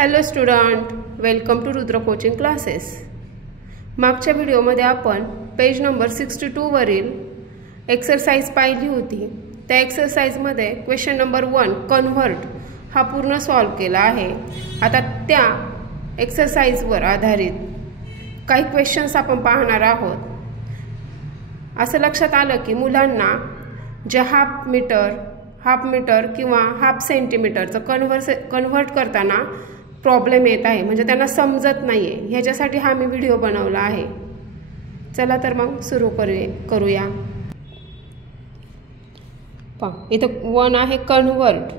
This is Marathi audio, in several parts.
Hello student, welcome to Rudra coaching classes. मागच्या व्हिडिओमध्ये आपण पेज नंबर 62 वरील एक्सरसाइज पाहिली होती। त्या एक्सरसाइजमध्ये क्वेश्चन नंबर 1 कन्व्हर्ट हा पूर्ण सॉल्व केला आहे। आता त्या एक्सरसाइजवर आधारित काही क्वेश्चन्स आपण पाहणार आहोत। असं लक्षात आलं की मुलांना जे हाफ मीटर किंवा हाफ सेंटीमीटरचं कन्व्हर्ट करताना प्रॉब्लेम येत आहे, म्हणजे त्यांना समजत नाहीये। ह्याच्यासाठी हा मी व्हिडिओ बनवला आहे। चला तर मग सुरू करूया। इथं 1 आहे convert.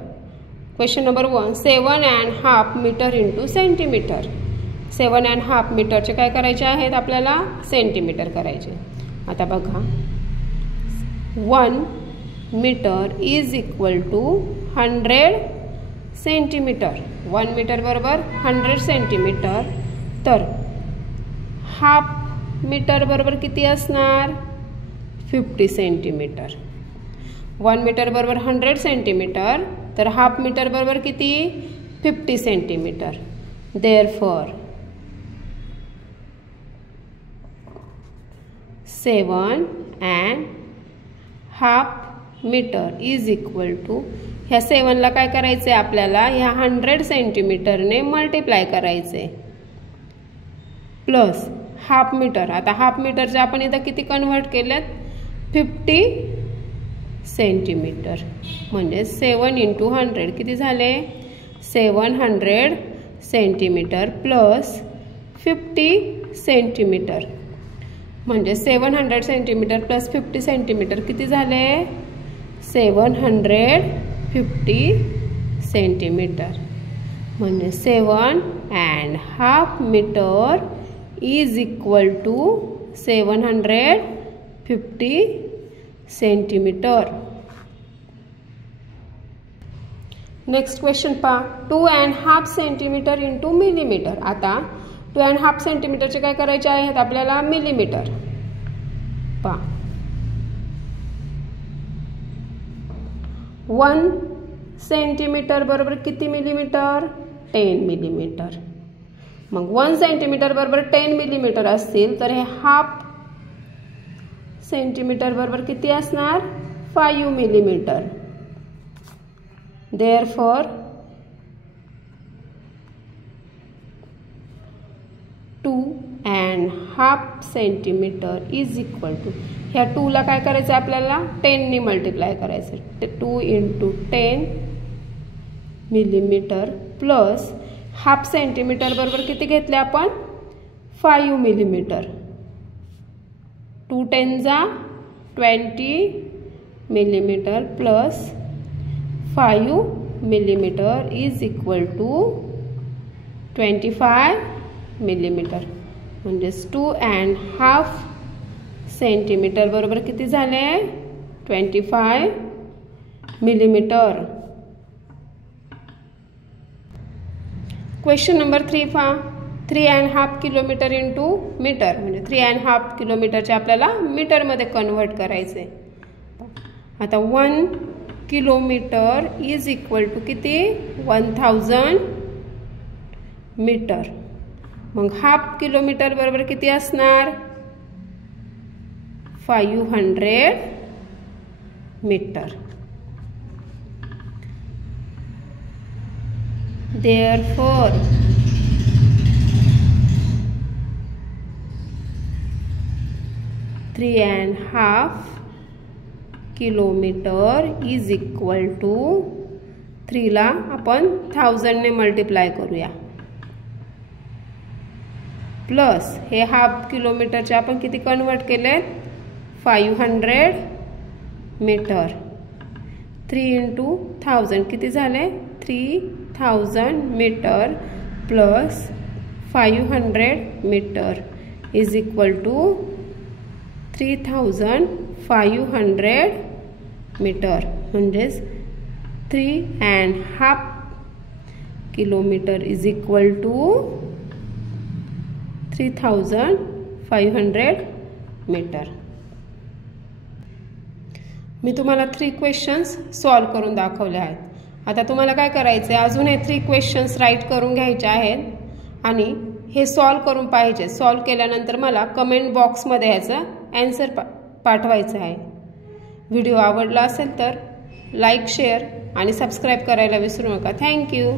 Question number 1 7.5 metre into centimetre. 7.5 मीटरचे काय करायचे आहेत आपल्याला? सेंटीमीटर करायचे। आता बघा 1 metre is equal to 100 centimetre. 1 metre बरोबर 100 सेंटीमीटर। तर हाफ मीटर बरोबर किती असणार? 50 सेंटीमीटर। 1 मीटर बरोबर 100 सेंटीमीटर, तर हाफ मीटर बरोबर किती? 50 centimetre. Therefore 7.5 metre is equal to, ह्या 7 ला काय करायचे आपल्याला? ह्या 100 सेंटीमीटरने मल्टिप्लाय करायचे, प्लस हाफ मीटर। आता हाफ मीटरचे आपण इथं किती कन्वर्ट केलेत? 50 सेंटीमीटर। म्हणजे 7 इंटू 100 किती झाले? 700 सेंटीमीटर प्लस 50 सेंटीमीटर, म्हणजे 700 सेंटीमीटर प्लस 50 सेंटीमीटर किती झाले? 750 सेंटीमीटर। म्हणजे 7.5 metre is equal to 750 centimetre. Next question पहा 2.5 सेंटीमीटर इंटू मिलीमीटर। आता 2.5 सेंटीमीटरचे काय करायचे आहेत आपल्याला? मिलीमीटर। पहा 1 सेंटीमीटर बरोबर किती मिलीमीटर? 10 मिलीमीटर। मग 1 सेंटीमीटर बरोबर 10 मिलीमीटर असतील, तर हे हाफ सेंटीमीटर बरोबर किती असणार? 5 millimetre. Therefore 2.5 centimetre is equal to, ह्या 2 ला काय करायचं आपल्याला? 10 ने मल्टिप्लाय करायचं। 2 into 10 millimetre plus half centimetre बरोबर किती घेतले आपण? 5 millimetre. 2 10 20 millimetre plus 5 millimetre is equal to 25 millimetre. म्हणजे 2.5 सेंटीमीटर बरोबर किती झाले? 25 मिलीमीटर। क्वेश्चन नंबर 3 पहा 3.5 किलोमीटर इंटू मीटर। म्हणजे 3.5 किलोमीटरचे आपल्याला मीटरमध्ये कन्वर्ट करायचे। आता 1 किलोमीटर इज इक्वल टू किती? 1000 मीटर। मग हाफ किलोमीटर बरोबर किती असणार? 500 metre. Therefore 3.5 kilometre is equal to 3 ला आपण 1000 ने मल्टिप्लाय करूया, प्लस हे हाफ किलोमीटरचे आपण किती कन्वर्ट केले? 500 मीटर। 3 इंटू 1000 किती झाले? 3000 metre plus 500 metre is equal to 3500 metre. म्हणजेच 3.5 kilometre is equal to 3500 metre. मी तुम्हाला 3 क्वेश्चन्स सॉल्व करून दाखवले आहेत। आता तुम्हाला काय करायचं आहे, अजून हे 3 क्वेश्चन्स राईट करून घ्यायचे आहेत आणि हे सॉल्व करून पाहिजे. सॉल्व केल्यानंतर मला कमेंट बॉक्समध्ये ह्याचा ॲन्सर पाठवायचा आहे. व्हिडिओ आवडला असेल तर लाईक, शेअर आणि सबस्क्राईब करायला विसरू नका. थँक्यू.